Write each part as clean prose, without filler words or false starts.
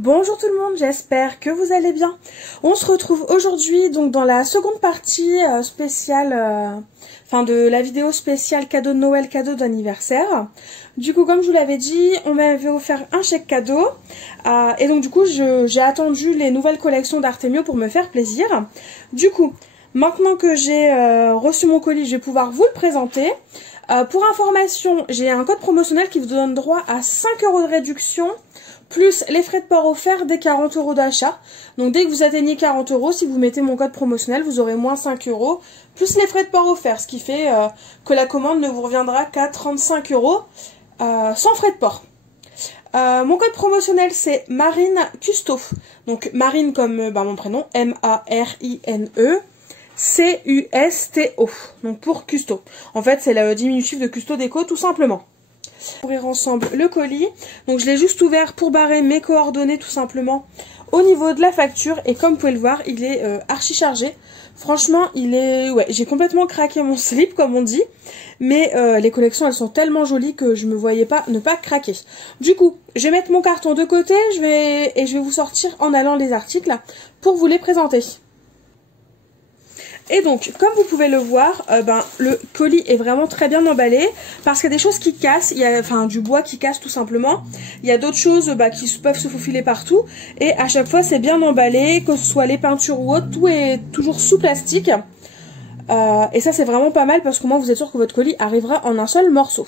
Bonjour tout le monde, j'espère que vous allez bien. On se retrouve aujourd'hui donc dans la seconde partie spéciale, de la vidéo spéciale cadeau de Noël, cadeau d'anniversaire. Du coup, comme je vous l'avais dit, on m'avait offert un chèque cadeau. Et donc du coup, j'ai attendu les nouvelles collections d'Artemio pour me faire plaisir. Du coup, maintenant que j'ai reçu mon colis, je vais pouvoir vous le présenter. Pour information, j'ai un code promotionnel qui vous donne droit à 5 € de réduction, plus les frais de port offerts dès 40 € d'achat. Donc dès que vous atteignez 40 €, si vous mettez mon code promotionnel, vous aurez moins 5 €, plus les frais de port offerts, ce qui fait que la commande ne vous reviendra qu'à 35 € sans frais de port. Mon code promotionnel c'est Marine Custo. Donc Marine comme mon prénom, M-A-R-I-N-E. C-U-S-T-O, donc pour Custo. En fait, c'est le diminutif de Custo Déco, tout simplement. On va ouvrir ensemble le colis. Donc, je l'ai juste ouvert pour barrer mes coordonnées, tout simplement, au niveau de la facture. Et comme vous pouvez le voir, il est archi chargé. Franchement, il est... Ouais, j'ai complètement craqué mon slip, comme on dit. Mais les collections, elles sont tellement jolies que je me voyais pas ne pas craquer. Du coup, je vais mettre mon carton de côté je vais vous sortir en allant les articles pour vous les présenter. Et donc, comme vous pouvez le voir, le colis est vraiment très bien emballé parce qu'il y a des choses qui cassent, il y a du bois qui casse tout simplement. Il y a d'autres choses qui peuvent se faufiler partout et à chaque fois c'est bien emballé, que ce soit les peintures ou autre, tout est toujours sous plastique. Et ça c'est vraiment pas mal parce qu'au moins vous êtes sûr que votre colis arrivera en un seul morceau.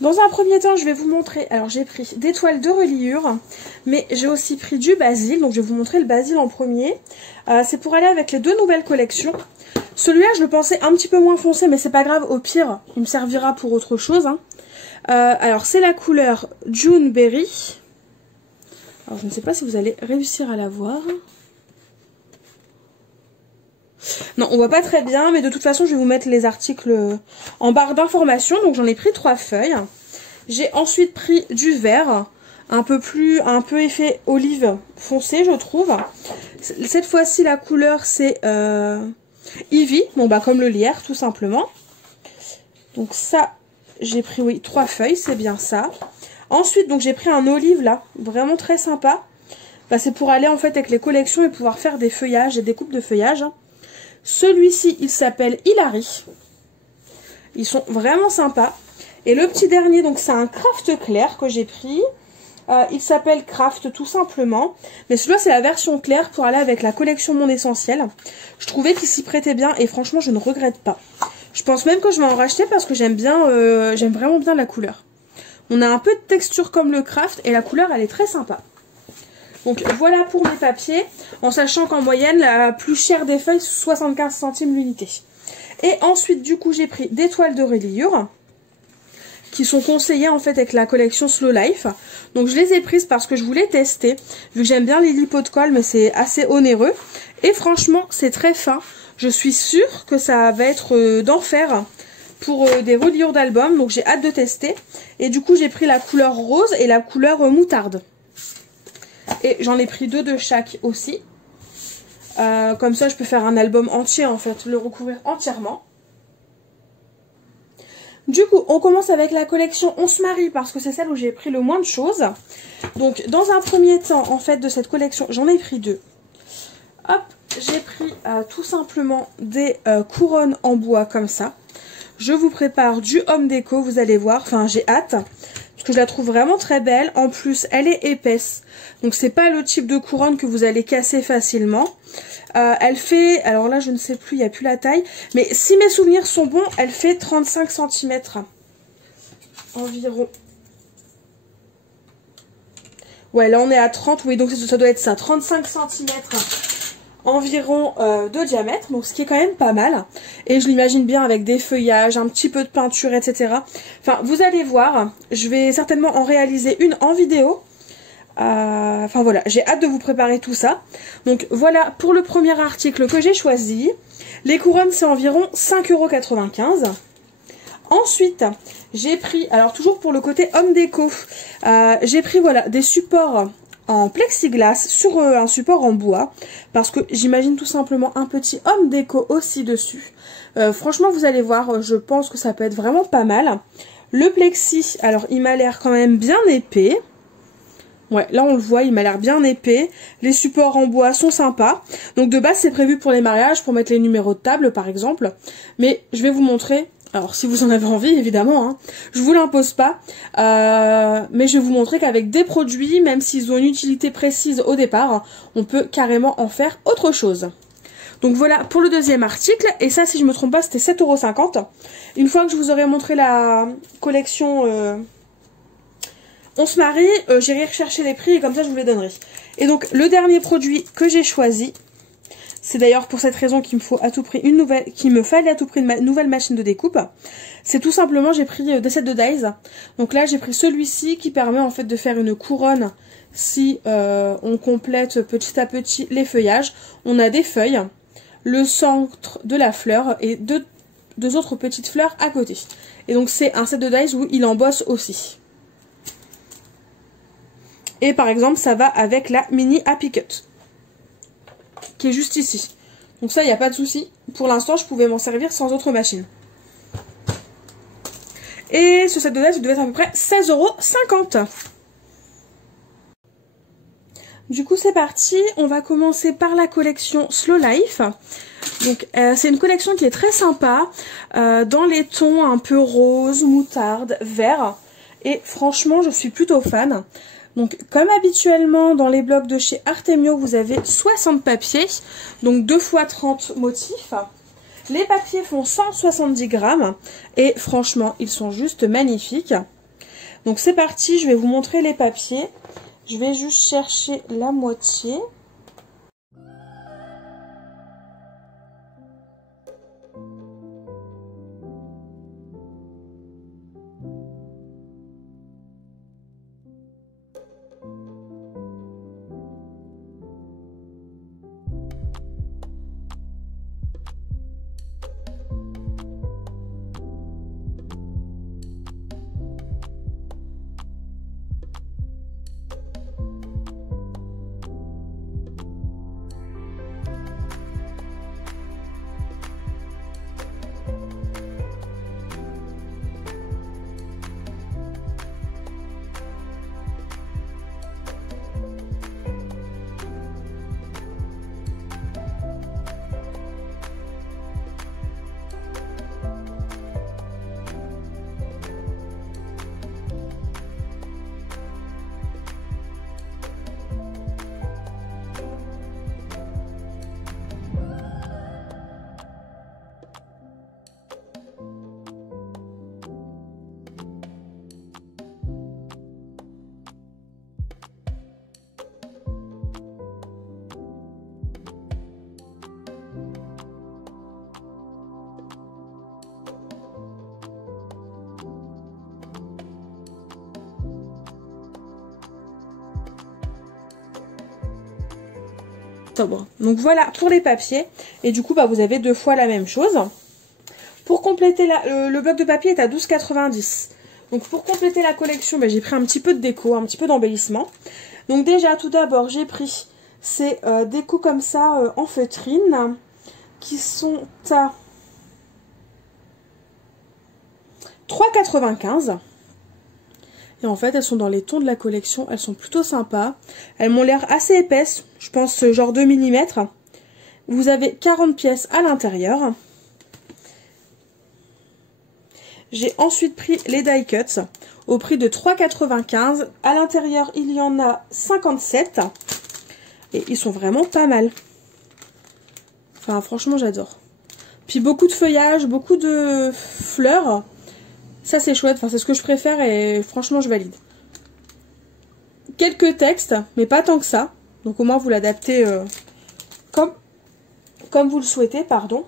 Dans un premier temps, je vais vous montrer, alors j'ai pris des toiles de reliure, mais j'ai aussi pris du basil, donc je vais vous montrer le basil en premier. C'est pour aller avec les deux nouvelles collections. Celui-là, je le pensais un petit peu moins foncé, mais c'est pas grave, au pire, il me servira pour autre chose. Alors c'est la couleur June Berry. Alors je ne sais pas si vous allez réussir à la voir. Non, on voit pas très bien, mais de toute façon, je vais vous mettre les articles en barre d'informations. Donc, j'en ai pris 3 feuilles. J'ai ensuite pris du vert, un peu effet olive foncé, je trouve. Cette fois-ci, la couleur, c'est Ivy, comme le lierre, tout simplement. Donc ça, j'ai pris, oui, 3 feuilles, c'est bien ça. Ensuite, donc j'ai pris un olive, là, vraiment très sympa. C'est pour aller, en fait, avec les collections et pouvoir faire des feuillages et des coupes de feuillage. Celui-ci, il s'appelle Hilary. Ils sont vraiment sympas. Et le petit dernier, donc c'est un craft clair que j'ai pris. Il s'appelle Craft tout simplement. Mais celui-là, c'est la version claire pour aller avec la collection Mon Essentiel. Je trouvais qu'il s'y prêtait bien et franchement, je ne regrette pas. Je pense même que je vais en racheter parce que j'aime vraiment bien la couleur. On a un peu de texture comme le craft et la couleur, elle est très sympa. Donc voilà pour mes papiers, en sachant qu'en moyenne, la plus chère des feuilles, 75 centimes l'unité. Et ensuite, du coup, j'ai pris des toiles de reliure, qui sont conseillées en fait avec la collection Slow Life. Donc je les ai prises parce que je voulais tester, vu que j'aime bien les lipots de colle, mais c'est assez onéreux. Et franchement, c'est très fin. Je suis sûre que ça va être d'enfer pour des reliures d'albums, donc j'ai hâte de tester. Et du coup, j'ai pris la couleur rose et la couleur moutarde. Et j'en ai pris 2 de chaque aussi. Comme ça, je peux faire un album entier, en fait, le recouvrir entièrement. Du coup, on commence avec la collection On se marie parce que c'est celle où j'ai pris le moins de choses. Donc, dans un premier temps, en fait, de cette collection, j'en ai pris 2. Hop, j'ai pris tout simplement des couronnes en bois comme ça. Je vous prépare du Home Déco, vous allez voir. Enfin, j'ai hâte. Parce que je la trouve vraiment très belle. En plus, elle est épaisse. Donc, c'est pas le type de couronne que vous allez casser facilement. Elle fait... Alors là, je ne sais plus, il n'y a plus la taille. Mais si mes souvenirs sont bons, elle fait 35 cm. Environ. Ouais, là, on est à 30. Oui, donc ça doit être ça. 35 cm environ de diamètre. Donc, ce qui est quand même pas mal. Et je l'imagine bien avec des feuillages, un petit peu de peinture, etc. Enfin, vous allez voir. Je vais certainement en réaliser une en vidéo. Enfin voilà, j'ai hâte de vous préparer tout ça. Donc voilà pour le premier article que j'ai choisi. Les couronnes, c'est environ 5,95 €. Ensuite, j'ai pris, alors toujours pour le côté Home Déco, j'ai pris voilà des supports en plexiglas sur un support en bois. Parce que j'imagine tout simplement un petit Home Déco aussi dessus. Franchement, vous allez voir, je pense que ça peut être vraiment pas mal. Le plexi, alors il m'a l'air quand même bien épais. Ouais, là on le voit, il m'a l'air bien épais. Les supports en bois sont sympas. Donc de base c'est prévu pour les mariages, pour mettre les numéros de table par exemple. Mais je vais vous montrer, alors si vous en avez envie évidemment, hein, je vous l'impose pas. Mais je vais vous montrer qu'avec des produits, même s'ils ont une utilité précise au départ, on peut carrément en faire autre chose. Donc voilà pour le deuxième article, et ça si je me trompe pas c'était 7,50 €. Une fois que je vous aurai montré la collection On se marie, j'irai rechercher les prix et comme ça je vous les donnerai. Et donc le dernier produit que j'ai choisi, c'est d'ailleurs pour cette raison qu'il me faut à tout prix fallait à tout prix une nouvelle machine de découpe. C'est tout simplement, j'ai pris des sets de dies. Donc là j'ai pris celui-ci qui permet en fait de faire une couronne si on complète petit à petit les feuillages. On a des feuilles, le centre de la fleur et deux autres petites fleurs à côté. Et donc c'est un set de dies où il embosse aussi. Et par exemple ça va avec la mini Happy Cut qui est juste ici. Donc ça il n'y a pas de souci. Pour l'instant je pouvais m'en servir sans autre machine. Et ce set de dies devait être à peu près 16,50 €. Du coup c'est parti, on va commencer par la collection Slow Life. Donc c'est une collection qui est très sympa, dans les tons un peu rose, moutarde, vert. Et franchement je suis plutôt fan. Donc comme habituellement dans les blocs de chez Artemio vous avez 60 papiers, donc 2 x 30 motifs. Les papiers font 170 grammes et franchement ils sont juste magnifiques. Donc c'est parti, je vais vous montrer les papiers. Je vais juste chercher la moitié. Donc voilà pour les papiers. Et du coup bah, vous avez 2 fois la même chose. Pour compléter le bloc de papier est à 12,90 €. Donc pour compléter la collection, bah, j'ai pris un petit peu de déco, un petit peu d'embellissement. Donc déjà tout d'abord j'ai pris ces décos comme ça en feutrine qui sont à 3,95 €. Et en fait, elles sont dans les tons de la collection. Elles sont plutôt sympas. Elles m'ont l'air assez épaisses. Je pense genre 2 mm. Vous avez 40 pièces à l'intérieur. J'ai ensuite pris les die cuts au prix de 3,95 €. À l'intérieur, il y en a 57. Et ils sont vraiment pas mal. Enfin, franchement, j'adore. Puis beaucoup de feuillage, beaucoup de fleurs. Ça c'est chouette, enfin c'est ce que je préfère et franchement je valide. Quelques textes, mais pas tant que ça. Donc au moins vous l'adaptez comme vous le souhaitez, pardon.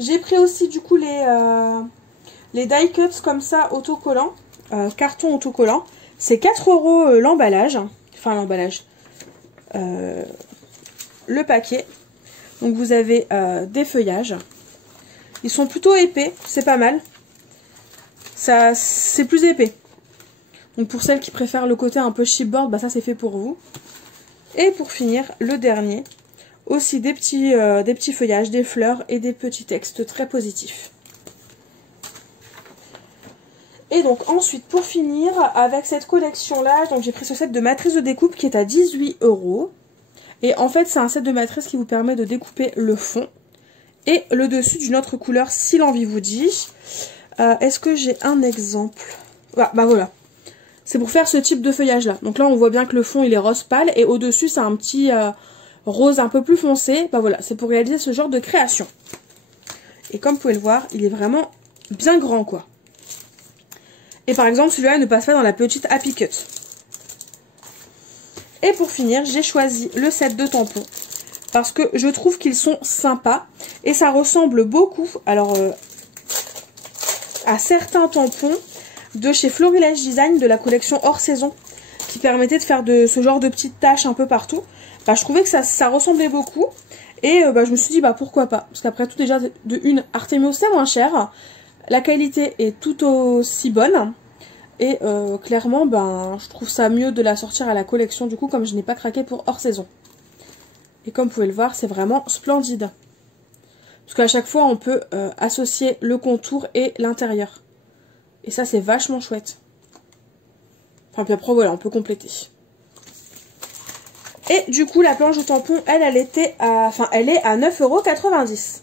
J'ai pris aussi du coup les die cuts comme ça autocollants, carton autocollant. C'est 4 € l'emballage, enfin l'emballage, le paquet. Donc vous avez des feuillages. Ils sont plutôt épais, c'est pas mal. Ça, c'est plus épais. Donc pour celles qui préfèrent le côté un peu chipboard, bah ça c'est fait pour vous. Et pour finir, le dernier, aussi des petits feuillages, des fleurs et des petits textes très positifs. Et donc ensuite, pour finir, avec cette collection-là, donc j'ai pris ce set de matrice de découpe qui est à 18 €. Et en fait, c'est un set de matrice qui vous permet de découper le fond et le dessus d'une autre couleur si l'envie vous dit. Est-ce que j'ai un exemple? Bah voilà. C'est pour faire ce type de feuillage-là. Donc là, on voit bien que le fond, il est rose pâle et au-dessus, c'est un petit rose un peu plus foncé. Bah voilà, c'est pour réaliser ce genre de création. Et comme vous pouvez le voir, il est vraiment bien grand, quoi. Et par exemple, celui-là ne passe pas dans la petite Happy Cut. Et pour finir, j'ai choisi le set de tampons. Parce que je trouve qu'ils sont sympas. Et ça ressemble beaucoup, alors, à certains tampons de chez Florilège Design de la collection hors saison. Qui permettait de faire ce genre de petites taches un peu partout. Bah, je trouvais que ça ressemblait beaucoup. Et je me suis dit, pourquoi pas. Parce qu'après tout, déjà, de une, Artemio, c'est moins cher. La qualité est tout aussi bonne. Et clairement, je trouve ça mieux de la sortir à la collection, du coup, comme je n'ai pas craqué pour hors saison. Et comme vous pouvez le voir, c'est vraiment splendide. Parce qu'à chaque fois, on peut associer le contour et l'intérieur. Et ça, c'est vachement chouette. Enfin, puis après, voilà, on peut compléter. Et du coup, la planche de tampon, elle est à 9,90 €.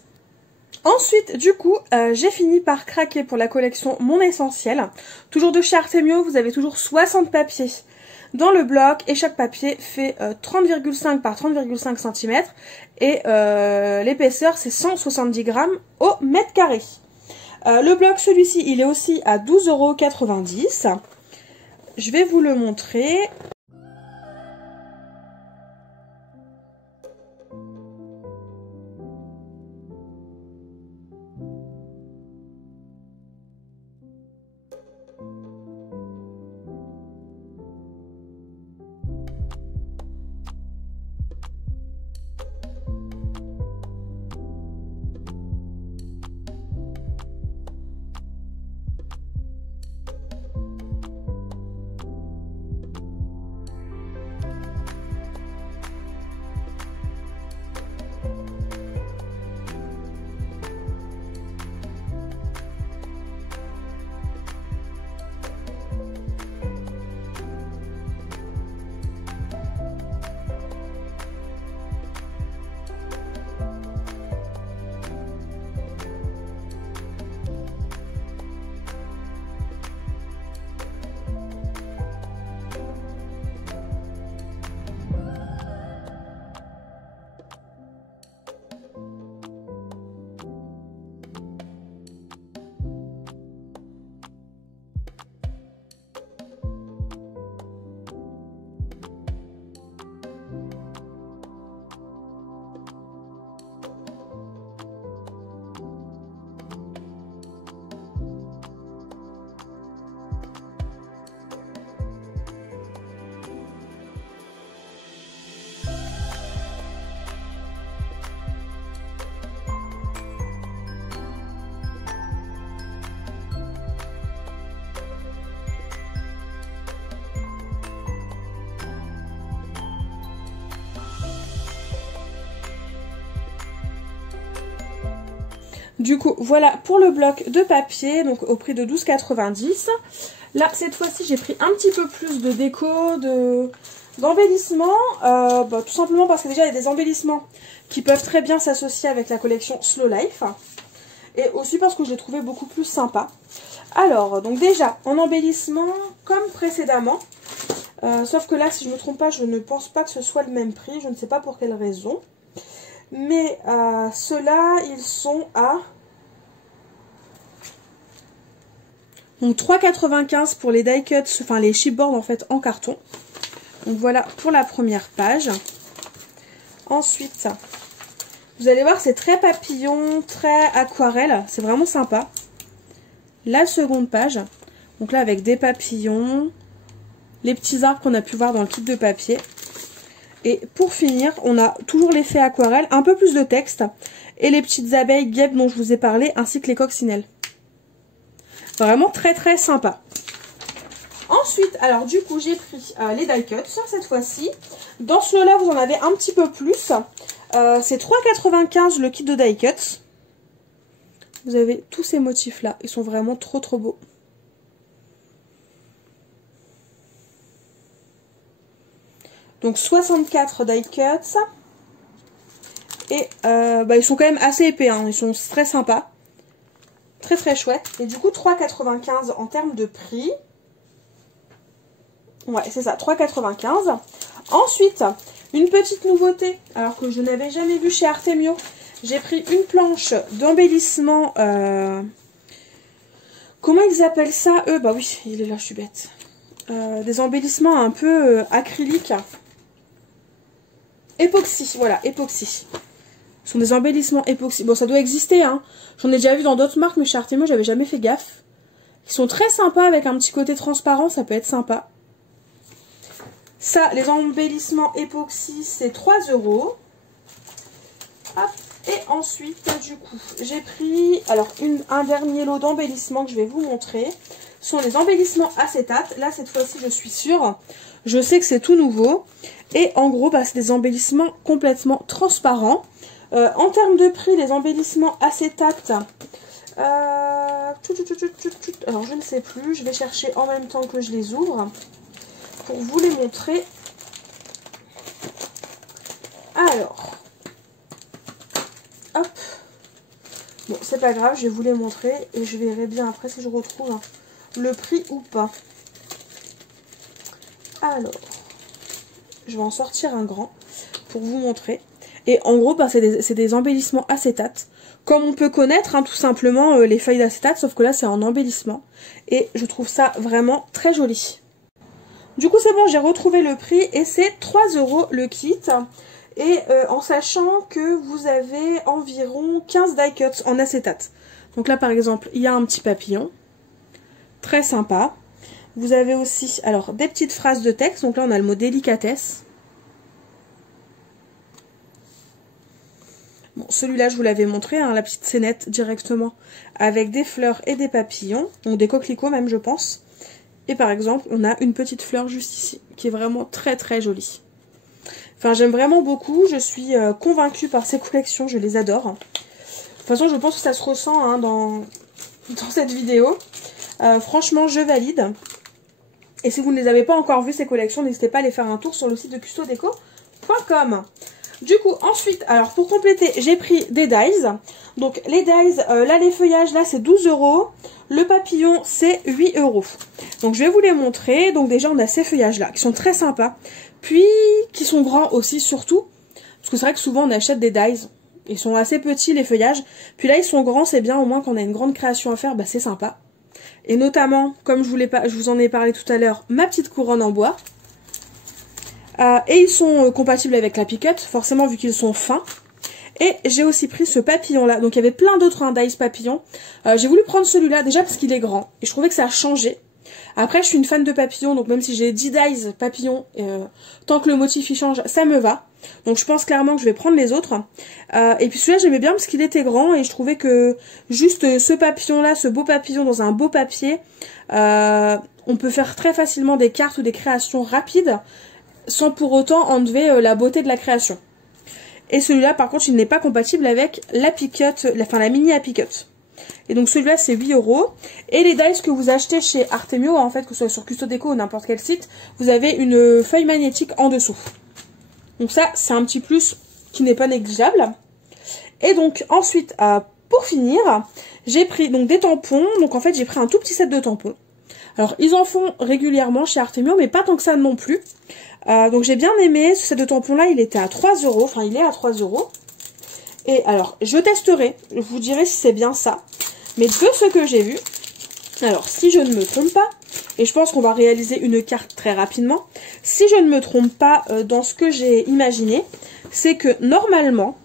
Ensuite, du coup, j'ai fini par craquer pour la collection Mon Essentiel. Toujours de chez Artemio, vous avez toujours 60 papiers dans le bloc. Et chaque papier fait 30,5 par 30,5 cm. Et l'épaisseur, c'est 170 grammes au mètre carré. Le bloc, celui-ci, il est aussi à 12,90 €. Je vais vous le montrer. Du coup, voilà pour le bloc de papier, donc au prix de 12,90 €. Là, cette fois-ci, j'ai pris un petit peu plus de déco, d'embellissement. Tout simplement parce que déjà, il y a des embellissements qui peuvent très bien s'associer avec la collection Slow Life. Et aussi parce que je l'ai trouvé beaucoup plus sympa. Alors, donc déjà, en embellissement, comme précédemment. Sauf que là, si je ne me trompe pas, je ne pense pas que ce soit le même prix. Je ne sais pas pour quelle raison. Mais ceux-là, ils sont à 3,95 € pour les die cuts, enfin les chipboards en fait en carton. Donc voilà pour la première page. Ensuite, vous allez voir, c'est très papillon, très aquarelle. C'est vraiment sympa. La seconde page, donc là avec des papillons, les petits arbres qu'on a pu voir dans le kit de papier. Et pour finir, on a toujours l'effet aquarelle, un peu plus de texte, et les petites abeilles guêpes dont je vous ai parlé, ainsi que les coccinelles. Vraiment très très sympa. Ensuite, alors du coup, j'ai pris les die cuts cette fois-ci. Dans ce lot-là, vous en avez un petit peu plus. C'est 3,95 € le kit de die cuts. Vous avez tous ces motifs-là, ils sont vraiment trop trop beaux. Donc 64 die cuts. Et ils sont quand même assez épais, hein. Ils sont très sympas. Très très chouettes. Et du coup 3,95 en termes de prix. Ouais, c'est ça, 3,95. Ensuite, une petite nouveauté, alors que je n'avais jamais vu chez Artemio. J'ai pris une planche d'embellissement. Comment ils appellent ça, eux? Bah oui, il est là, je suis bête. Des embellissements un peu acryliques. Époxy, voilà, époxy. Ce sont des embellissements époxy. Bon, ça doit exister, hein. J'en ai déjà vu dans d'autres marques, mais chez Artemio, j'avais jamais fait gaffe. Ils sont très sympas avec un petit côté transparent, ça peut être sympa. Ça, les embellissements époxy, c'est 3 €. Hop. Et ensuite, du coup, j'ai pris alors un dernier lot d'embellissements que je vais vous montrer. Ce sont les embellissements acétate. Là, cette fois-ci, je suis sûre. Je sais que c'est tout nouveau. Et en gros, bah, c'est des embellissements complètement transparents. En termes de prix, les embellissements acétate, alors je ne sais plus. Je vais chercher en même temps que je les ouvre pour vous les montrer. Alors, hop. Bon, c'est pas grave, je vais vous les montrer et je verrai bien après si je retrouve le prix ou pas. Alors, je vais en sortir un grand pour vous montrer. Et en gros, bah, c'est des embellissements acétate. Comme on peut connaître, hein, tout simplement, les feuilles d'acétate, sauf que là, c'est en embellissement. Et je trouve ça vraiment très joli. Du coup, c'est bon, j'ai retrouvé le prix et c'est 3 € le kit. Et en sachant que vous avez environ 15 die cuts en acétate. Donc là, par exemple, il y a un petit papillon. Très sympa. Vous avez aussi, alors, des petites phrases de texte. Donc là, on a le mot délicatesse. Bon, celui-là, je vous l'avais montré, hein, la petite scénette directement avec des fleurs et des papillons, ou des coquelicots même, je pense. Et par exemple, on a une petite fleur juste ici, qui est vraiment très très jolie. Enfin, j'aime vraiment beaucoup, je suis convaincue par ces collections, je les adore. De toute façon, je pense que ça se ressent hein, dans cette vidéo. Franchement, je valide. Et si vous ne les avez pas encore vues, ces collections, n'hésitez pas à aller faire un tour sur le site de custodeco.com. Du coup, ensuite, alors pour compléter, j'ai pris des dies. Donc les dies, là les feuillages, là c'est 12 €. Le papillon, c'est 8 €. Donc je vais vous les montrer. Donc déjà, on a ces feuillages-là qui sont très sympas. Puis qui sont grands aussi, surtout. Parce que c'est vrai que souvent on achète des dies. Ils sont assez petits les feuillages. Puis là, ils sont grands, c'est bien. Au moins, quand on a une grande création à faire, bah c'est sympa. Et notamment, comme je vous en ai parlé tout à l'heure, ma petite couronne en bois. Et ils sont compatibles avec la piquette, forcément vu qu'ils sont fins. Et j'ai aussi pris ce papillon là. Donc il y avait plein d'autres dies papillons. J'ai voulu prendre celui-là déjà parce qu'il est grand. Et je trouvais que ça a changé. Après je suis une fan de papillons. Donc même si j'ai 10 dies papillons, tant que le motif il change, ça me va. Donc je pense clairement que je vais prendre les autres. Et puis celui-là j'aimais bien parce qu'il était grand. Et je trouvais que juste ce papillon là, ce beau papillon dans un beau papier, on peut faire très facilement des cartes ou des créations rapides, sans pour autant enlever la beauté de la création. Et celui-là, par contre, il n'est pas compatible avec la piquette, la mini à piquette. Et donc celui-là, c'est 8 €. Et les dies que vous achetez chez Artemio, en fait, que ce soit sur Custodeco ou n'importe quel site, vous avez une feuille magnétique en dessous. Donc ça, c'est un petit plus qui n'est pas négligeable. Et donc, ensuite, pour finir, j'ai pris donc des tampons. Donc en fait, j'ai pris un tout petit set de tampons. Alors, ils en font régulièrement chez Artemio, mais pas tant que ça non plus. Donc j'ai bien aimé ce set de tampons là, il était à 3 €, enfin il est à 3 €. Et alors je testerai, je vous dirai si c'est bien ça. Mais de ce que j'ai vu, alors si je ne me trompe pas, et je pense qu'on va réaliser une carte très rapidement, si je ne me trompe pas dans ce que j'ai imaginé, c'est que normalement,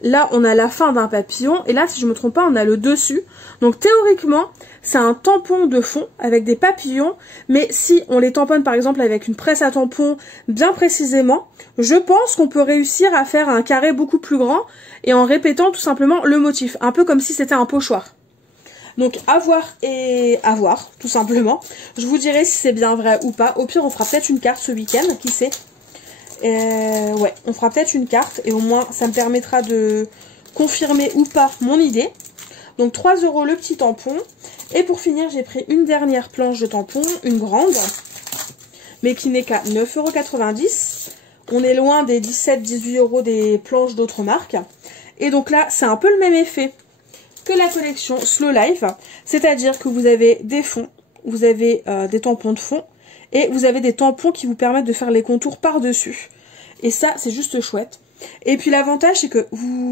là on a la fin d'un papillon, et là si je ne me trompe pas on a le dessus. Donc théoriquement, c'est un tampon de fond avec des papillons, mais si on les tamponne par exemple avec une presse à tampon bien précisément, je pense qu'on peut réussir à faire un carré beaucoup plus grand et en répétant tout simplement le motif, un peu comme si c'était un pochoir. Donc à voir et à voir, tout simplement. Je vous dirai si c'est bien vrai ou pas. Au pire, on fera peut-être une carte ce week-end, qui sait. Ouais, on fera peut-être une carte et au moins ça me permettra de confirmer ou pas mon idée. Donc 3 € le petit tampon. Et pour finir, j'ai pris une dernière planche de tampon, une grande, mais qui n'est qu'à 9,90 €. On est loin des 17-18 € des planches d'autres marques. Et donc là, c'est un peu le même effet que la collection Slow Life. C'est-à-dire que vous avez des fonds, vous avez des tampons de fond et vous avez des tampons qui vous permettent de faire les contours par-dessus. Et ça, c'est juste chouette. Et puis l'avantage, c'est que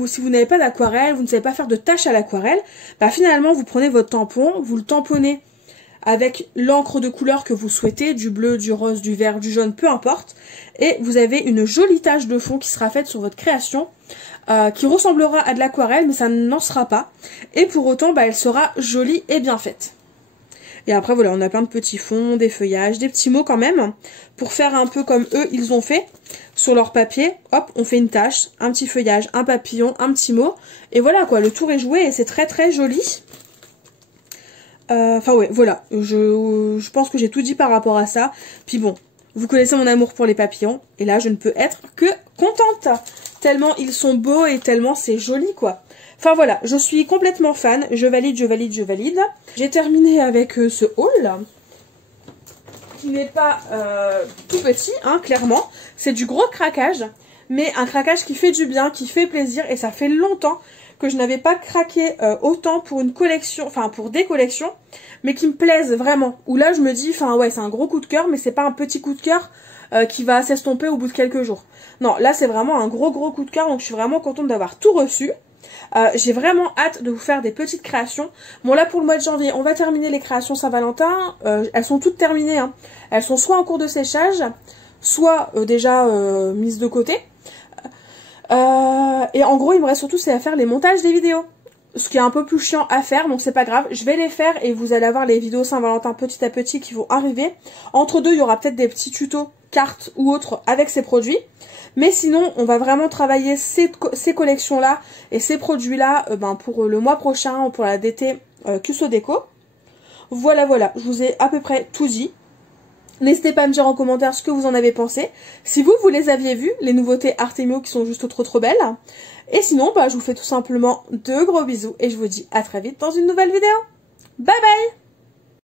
si vous n'avez pas d'aquarelle, vous ne savez pas faire de tâches à l'aquarelle, bah finalement, vous prenez votre tampon, vous le tamponnez avec l'encre de couleur que vous souhaitez, du bleu, du rose, du vert, du jaune, peu importe. Et vous avez une jolie tache de fond qui sera faite sur votre création, qui ressemblera à de l'aquarelle, mais ça n'en sera pas. Et pour autant, bah, elle sera jolie et bien faite. Et après, voilà, on a plein de petits fonds, des feuillages, des petits mots quand même, pour faire un peu comme eux, ils ont fait. Sur leur papier, hop, on fait une tache, un petit feuillage, un papillon, un petit mot. Et voilà, quoi, le tour est joué et c'est très très joli. Enfin, ouais, voilà, je pense que j'ai tout dit par rapport à ça. Puis bon, vous connaissez mon amour pour les papillons. Et là, je ne peux être que contente. Tellement ils sont beaux et tellement c'est joli, quoi. Enfin voilà, je suis complètement fan, je valide, je valide, je valide. J'ai terminé avec ce haul, qui n'est pas tout petit, hein, clairement. C'est du gros craquage, mais un craquage qui fait du bien, qui fait plaisir, et ça fait longtemps que je n'avais pas craqué autant pour une collection, enfin pour des collections, mais qui me plaisent vraiment. Où là je me dis, enfin ouais, c'est un gros coup de cœur, mais c'est pas un petit coup de cœur qui va s'estomper au bout de quelques jours. Non, là c'est vraiment un gros coup de cœur, donc je suis vraiment contente d'avoir tout reçu. J'ai vraiment hâte de vous faire des petites créations. Bon là pour le mois de janvier, on va terminer les créations Saint-Valentin. Elles sont toutes terminées, hein. Elles sont soit en cours de séchage, soit déjà mises de côté. Et en gros il me reste surtout c'est à faire les montages des vidéos. Ce qui est un peu plus chiant à faire, donc c'est pas grave. Je vais les faire et vous allez avoir les vidéos Saint-Valentin petit à petit qui vont arriver. Entre deux, il y aura peut-être des petits tutos, cartes ou autres avec ces produits. Mais sinon, on va vraiment travailler ces collections-là et ces produits-là pour le mois prochain, pour la DT Cusso Déco. Voilà, je vous ai à peu près tout dit. N'hésitez pas à me dire en commentaire ce que vous en avez pensé. Si vous les aviez vus, les nouveautés Artemio qui sont juste trop belles. Et sinon, je vous fais tout simplement de gros bisous et je vous dis à très vite dans une nouvelle vidéo. Bye bye!